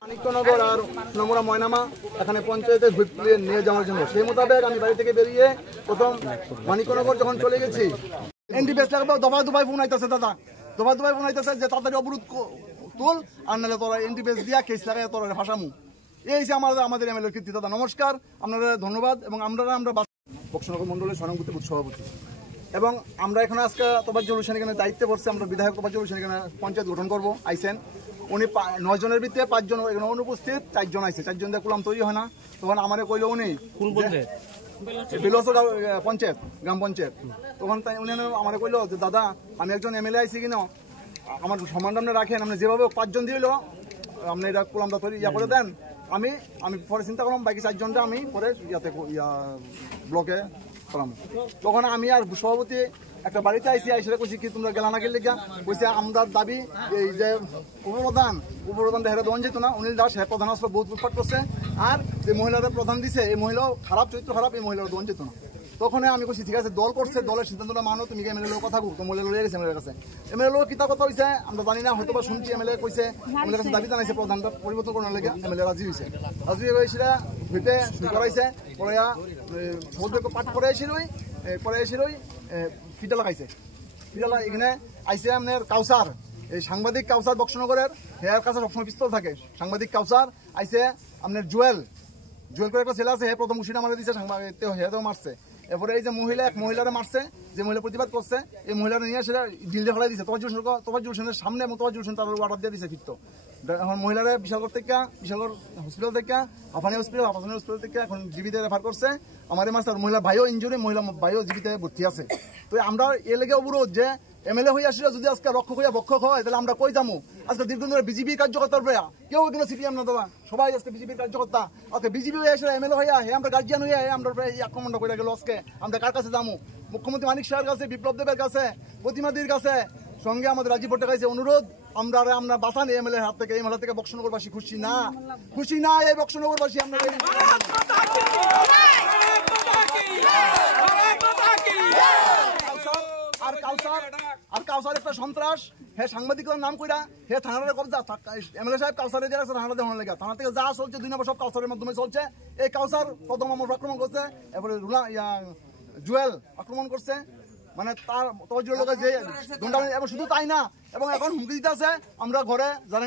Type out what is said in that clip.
মানিকনগর আর সোনামুড়া ময়নামা এখানে পঞ্চায়েতে নিয়ে যাওয়ার জন্য সেই মোতাবেক আমি বাড়ি থেকে বেরিয়ে প্রথম মানিকনগর যখন চলে গেছি এনডিপিএস দফা দুবাই ফোন আইতেছে দাদা দফা দুবাই ফোন আইতেছে যে তাড়াতাড়ি অবরোধ তুল আর নাহলে তোরা এনডিপিএস দিয়া কেস লাগাই তোরা ভাষামু এই যে আমাদের এমএলএ কীর্তি দাদা নমস্কার আপনাদের ধন্যবাদ এবং আমরা বক্সনগর মন্ডলের সহানুভূতি বুথ সভাপতি এবং আমরা এখানে আজকে তোফাজ্জল হোসেন এখানে দায়িত্বে পড়ছে আমরা বিধায়ক তোফাজ্জল হোসেন এখানে পঞ্চায়েত গঠন করবো আইসেন উনি 9 জনের ভিতরে 5 জন এখানে অনুপস্থিত 4 জন আইসে 4 জন দিয়ে কুলাম তৈরি হয় না তখন আমারে কইল উনি পঞ্চায়েত গ্রাম পঞ্চায়েত তখন উনি আমারে কইল যে দাদা আমি একজন এমএলএ আইসি কিনা আমার সম্মানটা আপনি রাখেন আপনি যেভাবে 5 জন দিল আপনি এটা কুলামটা তৈরি করে দেন আমি পরে চিন্তা করলাম বাকি 4 জনটা আমি পরে ব্লকে করলাম তখন আমি আর সভাপতি একটা বাড়িতে আইসি কইছি কি তোমরা গেলা না গেলে কইছে আমরা দাবি এই যে উপপ্রধান দেহেরা দোয়ান যেত না অনিল দাস হ্যাঁ প্রধান আসলে বহুত উৎপাট করছে আর যে মহিলাদের প্রধান দিছে এই মহিলাও খারাপ চরিত্র খারাপ এই মহিলারা দোয়ান যেত না তখন আমি কইছি ঠিক আছে দল করছে দলের সিদ্ধান্তটা মানো তুমি এমএলএ লোক কথা তো মহিলা লয়ে গেছে এমএলএর কাছে এমএলএ লোক কিতা কথা হইছে আমরা জানি না হয়তো বা শুনছি এমএলএ কইছে এমএলএর কাছে দাবি জানাইছে প্রধানটা পরিবর্তন করার লাগে এমএলএ রাজি হইছে হইতে শুরু করাইছে পরে পাঠ করে এসেরই ফিটা লাগাইছে ফিটা এখানে আইসে আপনার কাউসার এই সাংবাদিক কাউসার বক্সনগরের হেয়ার কাছে সবসময় পিস্তল থাকে সাংবাদিক কাউসার আইসে আপনার জুয়েল করে একটা ছেলে আছে হে প্রথম উশিটা মারা দিচ্ছে হেয়াতেও মারছে এরপরে এই যে এক মহিলারা মারছে যে মহিলা প্রতিবাদ করছে এই মহিলারা নিয়ে সেটা ডিলে ফেলাই দিচ্ছে তোফাজ্জল হোসেনের সামনে এবং তোফাজ্জল হোসেন তার অর্ডার দিয়ে দিচ্ছে ফিরতো এখন মহিলারা বিশালগড় হসপিটাল থেকে আফানি হসপিটাল থেকে এখন জীবিতে রেফার করছে আমার মাস্টার মহিলা ভাইও ইঞ্জুরি মহিলা ভাইও জীবিতে ভর্তি আছে তো আমরা এ লেগে অবরোধ যে এমএলএ হয়ে আসলে যদি আজকে রক্ষক হইয়া ভক্ষক হয় তাহলে আমরা কই যাবো আজকে দীর্ঘদিন ধরে বিজেপি কার্যকর্তার কেউ এগুলো সিপিএম না দাদা সবাই আজকে বিজেপির কার্যকর্তা আজকে বিজেপি হয়ে আসলে এমএলএ হইয়া হে আমরা গার্জিয়ান হইয়া আমরা এই আক্রমণটা করে গেল আজকে আমরা কার কাছে যাবো মুখ্যমন্ত্রী মানিক সাহের কাছে বিপ্লব দেবের কাছে প্রতিমাদির কাছে সঙ্গে আমাদের রাজীব ভট্টাচার্য কাছে অনুরোধ আমরা বাঁচান এমএলএ হাত থেকে এই মেলা থেকে বক্সনগরবাসী খুশি না এই বক্সনগরবাসী আমরা আর কাউসার একটা সন্ত্রাস হে সাংবাদিকদের নাম কইরা হে থানার কবজা এমএলএ সাহেব কাউসারে দিয়ে রাখছে থানাতে দেওয়ার লেগে থানা থেকে যা চলছে 2 নম্বর সব কাউসারের মাধ্যমে চলছে এই কাউসার প্রথম আমার আক্রমণ করছে এরপরে জুয়েল আক্রমণ করছে মানে তার তোফাজ্জল লোকের যে শুধু তাই না এবং এখন হুমকি দিতে আছে আমরা ঘরে জানেন